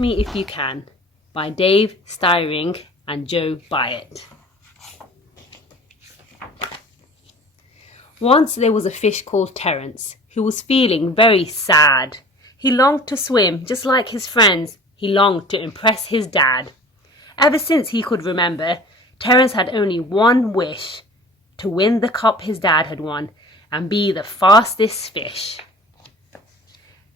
Me If You Can by Dave Styring and Joe Byatt. Once there was a fish called Terence who was feeling very sad. He longed to swim just like his friends. He longed to impress his dad. Ever since he could remember, Terence had only one wish: to win the cup his dad had won and be the fastest fish.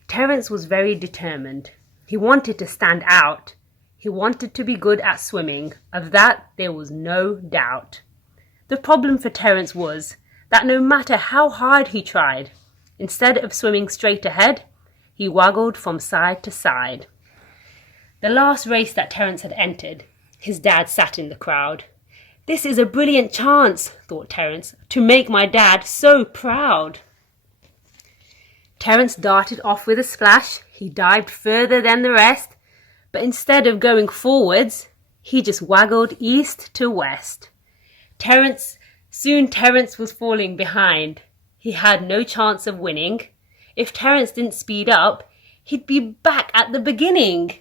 Terence was very determined. He wanted to stand out. He wanted to be good at swimming. Of that there was no doubt. The problem for Terence was that no matter how hard he tried, instead of swimming straight ahead, he waggled from side to side. The last race that Terence had entered, his dad sat in the crowd. "This is a brilliant chance," thought Terence, "to make my dad so proud." Terence darted off with a splash. He dived further than the rest, but instead of going forwards, he just waggled east to west. Soon Terence was falling behind. He had no chance of winning. If Terence didn't speed up, he'd be back at the beginning.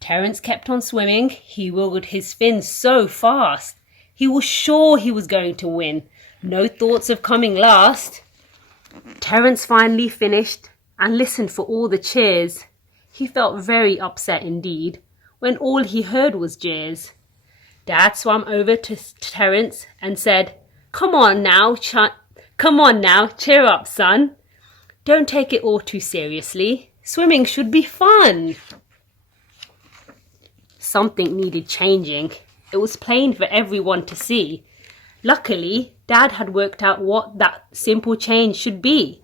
Terence kept on swimming. He wiggled his fins so fast. He was sure he was going to win. No thoughts of coming last. Terence finally finished and listened for all the cheers. He felt very upset indeed when all he heard was jeers. Dad swam over to Terence and said, Come on now, cheer up, son. Don't take it all too seriously. Swimming should be fun." Something needed changing. It was plain for everyone to see. Luckily, Dad had worked out what that simple change should be.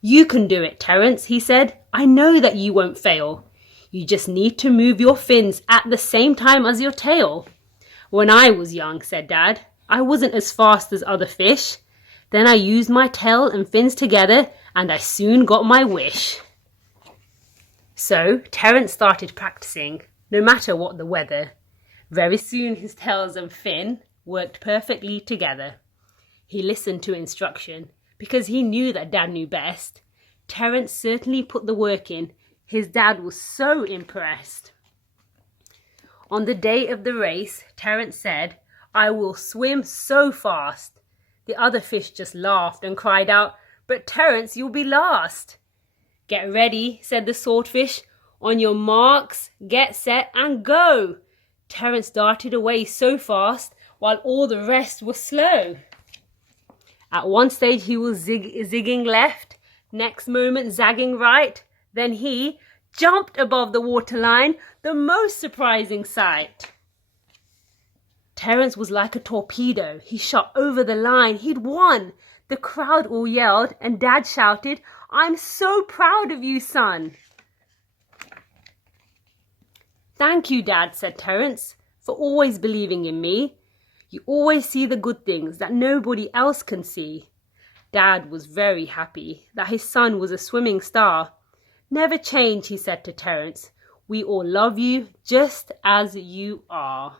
"You can do it, Terence," he said. "I know that you won't fail. You just need to move your fins at the same time as your tail." "When I was young," said Dad, "I wasn't as fast as other fish. Then I used my tail and fins together and I soon got my wish." So Terence started practicing, no matter what the weather. Very soon his tails and fin worked perfectly together. He listened to instruction because he knew that Dad knew best. Terence certainly put the work in. His dad was so impressed. On the day of the race, Terence said, "I will swim so fast." The other fish just laughed and cried out, "But Terence, you'll be last." "Get ready," said the swordfish. "On your marks, get set and go." Terence darted away so fast while all the rest were slow. At one stage he was zigging left, next moment zagging right. Then he jumped above the waterline, the most surprising sight. Terence was like a torpedo. He shot over the line. He'd won. The crowd all yelled and Dad shouted, "I'm so proud of you, son." "Thank you, Dad," said Terence, "for always believing in me. You always see the good things that nobody else can see." Dad was very happy that his son was a swimming star. "Never change," he said to Terence. "We all love you just as you are."